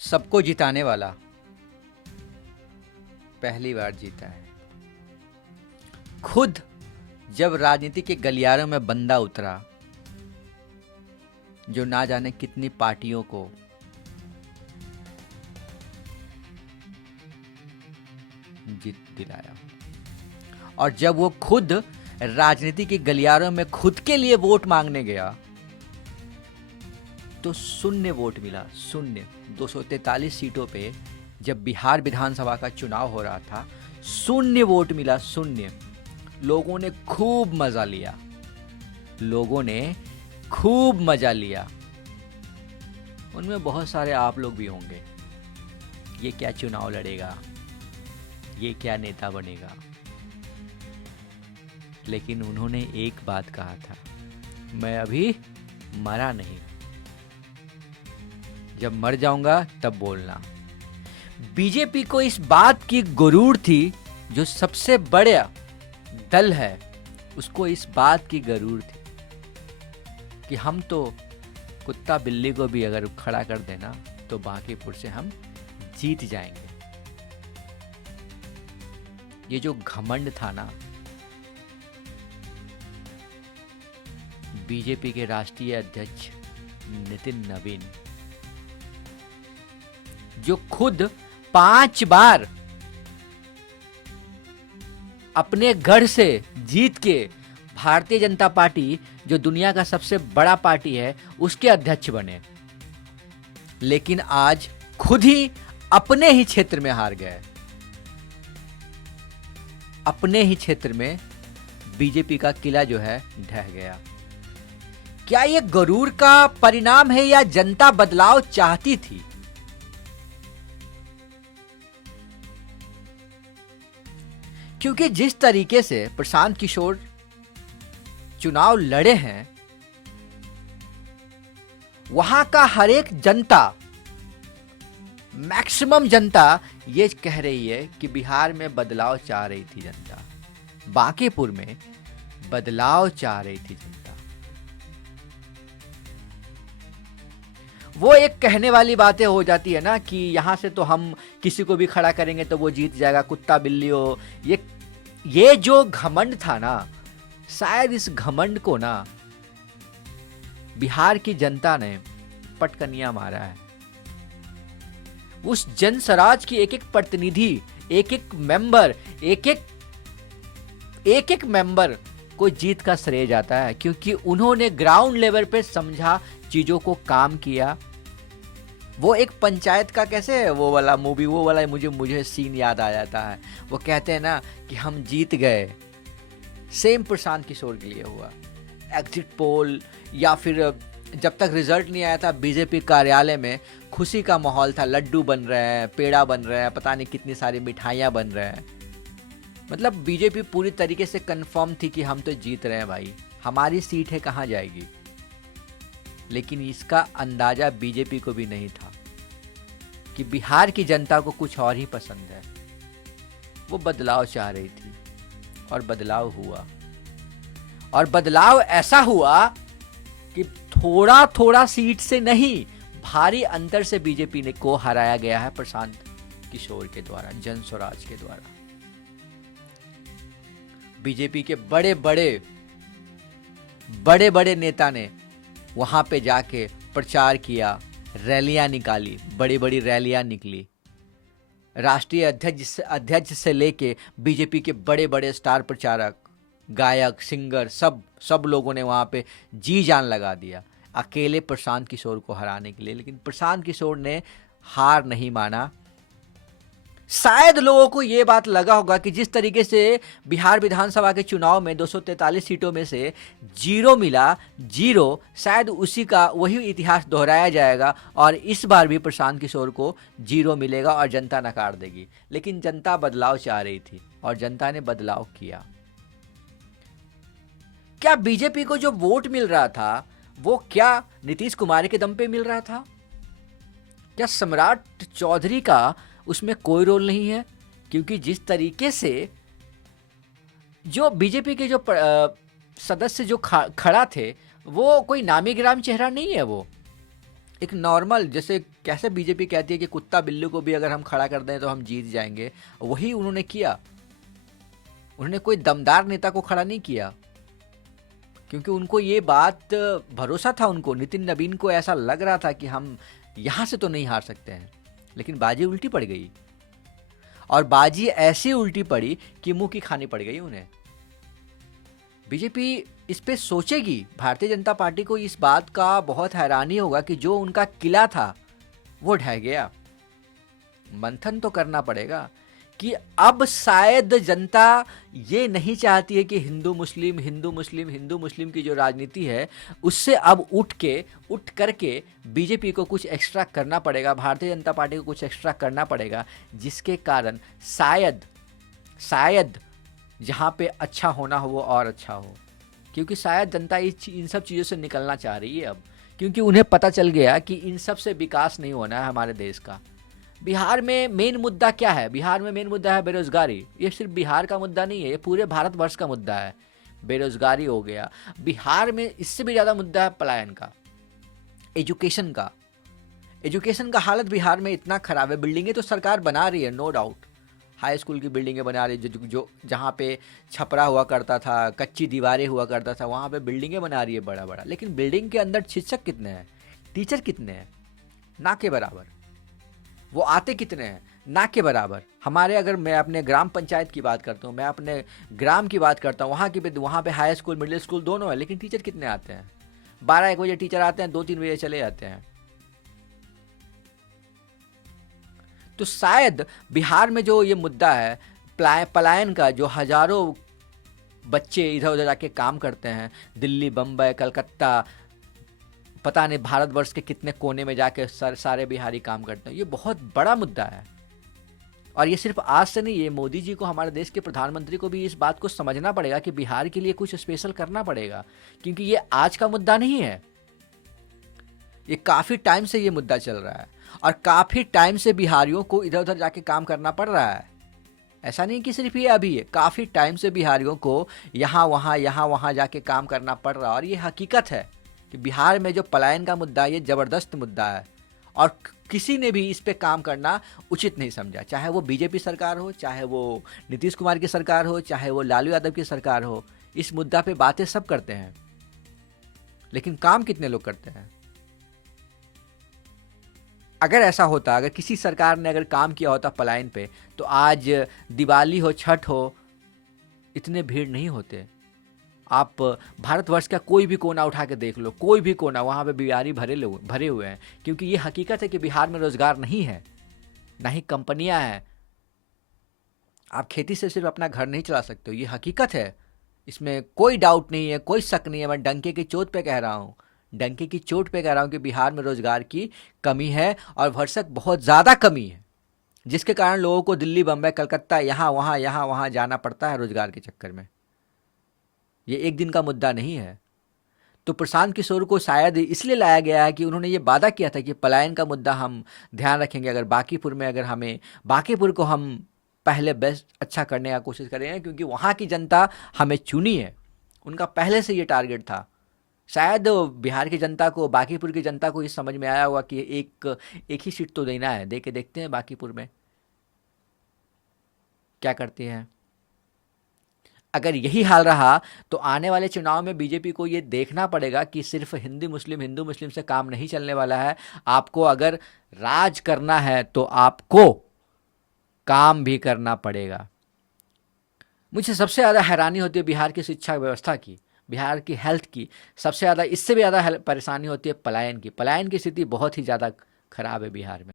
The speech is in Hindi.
सबको जिताने वाला पहली बार जीता है। खुद जब राजनीति के गलियारों में बंदा उतरा, जो ना जाने कितनी पार्टियों को जीत दिलाया, और जब वो खुद राजनीति के गलियारों में खुद के लिए वोट मांगने गया तो शून्य वोट मिला। शून्य। 243 सीटों पे जब बिहार विधानसभा का चुनाव हो रहा था, शून्य वोट मिला। शून्य। लोगों ने खूब मजा लिया। लोगों ने खूब मजा लिया। उनमें बहुत सारे आप लोग भी होंगे। ये क्या चुनाव लड़ेगा, ये क्या नेता बनेगा। लेकिन उन्होंने एक बात कहा था, मैं अभी मरा नहीं, जब मर जाऊंगा तब बोलना। बीजेपी को इस बात की गुरूर थी, जो सबसे बड़ा दल है उसको इस बात की गुरूर थी कि हम तो कुत्ता बिल्ली को भी अगर खड़ा कर देना तो बांकीपुर से हम जीत जाएंगे। ये जो घमंड था ना, बीजेपी के राष्ट्रीय अध्यक्ष नितिन नवीन, जो खुद 5 बार अपने गढ़ से जीत के भारतीय जनता पार्टी, जो दुनिया का सबसे बड़ा पार्टी है, उसके अध्यक्ष बने, लेकिन आज खुद ही अपने ही क्षेत्र में हार गए। अपने ही क्षेत्र में बीजेपी का किला जो है ढह गया। क्या यह गरूर का परिणाम है या जनता बदलाव चाहती थी? क्योंकि जिस तरीके से प्रशांत किशोर चुनाव लड़े हैं, वहां का हर एक जनता, मैक्सिमम जनता ये कह रही है कि बिहार में बदलाव चाह रही थी जनता, बांकीपुर में बदलाव चाह रही थी जनता। वो एक कहने वाली बातें हो जाती है ना कि यहां से तो हम किसी को भी खड़ा करेंगे तो वो जीत जाएगा, कुत्ता बिल्ली हो। ये जो घमंड था ना, शायद इस घमंड को ना बिहार की जनता ने पटकनिया मारा है। उस जन स्वराज की एक एक प्रतिनिधि, एक एक मेंबर, एक एक मेंबर को जीत का श्रेय जाता है, क्योंकि उन्होंने ग्राउंड लेवल पे समझा, चीजों को काम किया। वो एक पंचायत का, कैसे वो वाला मूवी, वो वाला मुझे सीन याद आ जाता है। वो कहते हैं ना कि हम जीत गए। सेम प्रशांत किशोर के लिए हुआ। एग्जिट पोल या फिर जब तक रिजल्ट नहीं आया था, बीजेपी कार्यालय में खुशी का माहौल था। लड्डू बन रहे हैं, पेड़ा बन रहे हैं, पता नहीं कितनी सारी मिठाइयाँ बन रहे हैं। मतलब बीजेपी पूरी तरीके से कंफर्म थी कि हम तो जीत रहे हैं भाई, हमारी सीट है, कहाँ जाएगी। लेकिन इसका अंदाजा बीजेपी को भी नहीं था कि बिहार की जनता को कुछ और ही पसंद है। वो बदलाव चाह रही थी और बदलाव हुआ। और बदलाव ऐसा हुआ कि थोड़ा थोड़ा सीट से नहीं, भारी अंतर से बीजेपी ने को हराया गया है प्रशांत किशोर के द्वारा, जन स्वराज के द्वारा। बीजेपी के बड़े बड़े नेता ने वहां पे जाके प्रचार किया, रैलियां निकाली, बड़ी रैलियां निकली। राष्ट्रीय अध्यक्ष से लेके बीजेपी के बड़े स्टार प्रचारक, गायक, सिंगर, सब लोगों ने वहां पे जी जान लगा दिया अकेले प्रशांत किशोर को हराने के लिए। लेकिन प्रशांत किशोर ने हार नहीं माना। शायद लोगों को यह बात लगा होगा कि जिस तरीके से बिहार विधानसभा के चुनाव में 243 सीटों में से 0 मिला, 0, शायद उसी का वही इतिहास दोहराया जाएगा और इस बार भी प्रशांत किशोर को 0 मिलेगा और जनता नकार देगी। लेकिन जनता बदलाव चाह रही थी और जनता ने बदलाव किया। क्या बीजेपी को जो वोट मिल रहा था वो क्या नीतीश कुमार के दम पे मिल रहा था? क्या सम्राट चौधरी का उसमें कोई रोल नहीं है? क्योंकि जिस तरीके से जो बीजेपी के जो सदस्य जो खड़ा थे, वो कोई नामी गिरामी चेहरा नहीं है। वो एक नॉर्मल, जैसे कैसे बीजेपी कहती है कि कुत्ता बिल्ली को भी अगर हम खड़ा कर दें तो हम जीत जाएंगे, वही उन्होंने किया। उन्होंने कोई दमदार नेता को खड़ा नहीं किया, क्योंकि उनको ये बात भरोसा था, उनको नितिन नवीन को ऐसा लग रहा था कि हम यहां से तो नहीं हार सकते हैं। लेकिन बाजी उल्टी पड़ गई, और बाजी ऐसी उल्टी पड़ी कि मुंह की खानी पड़ गई उन्हें। बीजेपी इस पे सोचेगी, भारतीय जनता पार्टी को इस बात का बहुत हैरानी होगा कि जो उनका किला था वो ढह गया। मंथन तो करना पड़ेगा कि अब शायद जनता ये नहीं चाहती है कि हिंदू मुस्लिम हिंदू मुस्लिम हिंदू मुस्लिम की जो राजनीति है उससे अब उठ करके बीजेपी को कुछ एक्स्ट्रा करना पड़ेगा, भारतीय जनता पार्टी को कुछ एक्स्ट्रा करना पड़ेगा, जिसके कारण शायद जहाँ पे अच्छा होना हो वो और अच्छा हो। क्योंकि शायद जनता इन सब चीज़ों से निकलना चाह रही है अब, क्योंकि उन्हें पता चल गया कि इन सब से विकास नहीं होना है हमारे देश का। बिहार में मेन मुद्दा क्या है? बिहार में मेन मुद्दा है बेरोजगारी। ये सिर्फ बिहार का मुद्दा नहीं है, ये पूरे भारतवर्ष का मुद्दा है। बेरोजगारी हो गया बिहार में, इससे भी ज़्यादा मुद्दा है पलायन का, एजुकेशन का। एजुकेशन का हालत बिहार में इतना खराब है। बिल्डिंगें तो सरकार बना रही है, नो डाउट, हाई स्कूल की बिल्डिंगें बना रही है, जो जहाँ पे छपरा हुआ करता था, कच्ची दीवारें हुआ करता था, वहाँ पे बिल्डिंगें बना रही है बड़ा बड़ा। लेकिन बिल्डिंग के अंदर शिक्षक कितने हैं, टीचर कितने हैं? ना के बराबर। वो आते कितने हैं? ना के बराबर। हमारे, अगर मैं अपने ग्राम पंचायत की बात करता हूँ, मैं अपने ग्राम की बात करता हूँ, वहाँ पे हाई स्कूल मिडिल स्कूल दोनों है, लेकिन टीचर कितने आते हैं? 12-1 बजे टीचर आते हैं, 2-3 बजे चले जाते हैं। तो शायद बिहार में जो ये मुद्दा है पलायन का, जो हजारों बच्चे इधर उधर जाके काम करते हैं, दिल्ली, बम्बई, कलकत्ता, पता नहीं भारतवर्ष के कितने कोने में जाके सारे बिहारी काम करते हैं, ये बहुत बड़ा मुद्दा है। और ये सिर्फ आज से नहीं, ये मोदी जी को, हमारे देश के प्रधानमंत्री को भी इस बात को समझना पड़ेगा कि बिहार के लिए कुछ स्पेशल करना पड़ेगा, क्योंकि ये आज का मुद्दा नहीं है, ये काफ़ी टाइम से ये मुद्दा चल रहा है, और काफ़ी टाइम से बिहारियों को इधर उधर जाके काम करना पड़ रहा है। ऐसा नहीं कि सिर्फ ये अभी है, काफ़ी टाइम से बिहारियों को यहाँ वहाँ जाके काम करना पड़ रहा है। और ये हकीकत है कि बिहार में जो पलायन का मुद्दा है, ये ज़बरदस्त मुद्दा है, और किसी ने भी इस पे काम करना उचित नहीं समझा, चाहे वो बीजेपी सरकार हो, चाहे वो नीतीश कुमार की सरकार हो, चाहे वो लालू यादव की सरकार हो। इस मुद्दा पे बातें सब करते हैं, लेकिन काम कितने लोग करते हैं? अगर ऐसा होता, अगर किसी सरकार ने अगर काम किया होता पलायन पे, तो आज दिवाली हो, छठ हो, इतने भीड़ नहीं होते। आप भारतवर्ष का कोई भी कोना उठा के देख लो, कोई भी कोना, वहाँ पे बिहारी भरे हुए हैं, क्योंकि ये हकीकत है कि बिहार में रोजगार नहीं है, ना ही कंपनियां हैं। आप खेती से सिर्फ अपना घर नहीं चला सकते हो, ये हकीकत है, इसमें कोई डाउट नहीं है, कोई शक नहीं है। मैं डंके की चोट पे कह रहा हूँ, डंके की चोट पे कह रहा हूँ कि बिहार में रोजगार की कमी है, और भरसक बहुत ज़्यादा कमी है, जिसके कारण लोगों को दिल्ली, बम्बई, कलकत्ता, यहाँ वहाँ जाना पड़ता है रोजगार के चक्कर में। ये एक दिन का मुद्दा नहीं है। तो प्रशांत किशोर को शायद इसलिए लाया गया है कि उन्होंने ये वादा किया था कि पलायन का मुद्दा हम ध्यान रखेंगे, अगर बांकीपुर को हम पहले बेस्ट अच्छा करने का कोशिश करेंगे, क्योंकि वहाँ की जनता हमें चुनी है, उनका पहले से ये टारगेट था। शायद बिहार की जनता को, बांकीपुर की जनता को ये समझ में आया हुआ कि एक ही सीट तो देना है, दे के देखते हैं बांकीपुर में क्या करती हैं। अगर यही हाल रहा तो आने वाले चुनाव में बीजेपी को ये देखना पड़ेगा कि सिर्फ हिंदू मुस्लिम से काम नहीं चलने वाला है। आपको अगर राज करना है तो आपको काम भी करना पड़ेगा। मुझे सबसे ज़्यादा हैरानी होती है बिहार की शिक्षा व्यवस्था की, बिहार की हेल्थ की, सबसे ज़्यादा, इससे भी ज़्यादा परेशानी होती है पलायन की। पलायन की स्थिति बहुत ही ज़्यादा खराब है बिहार में।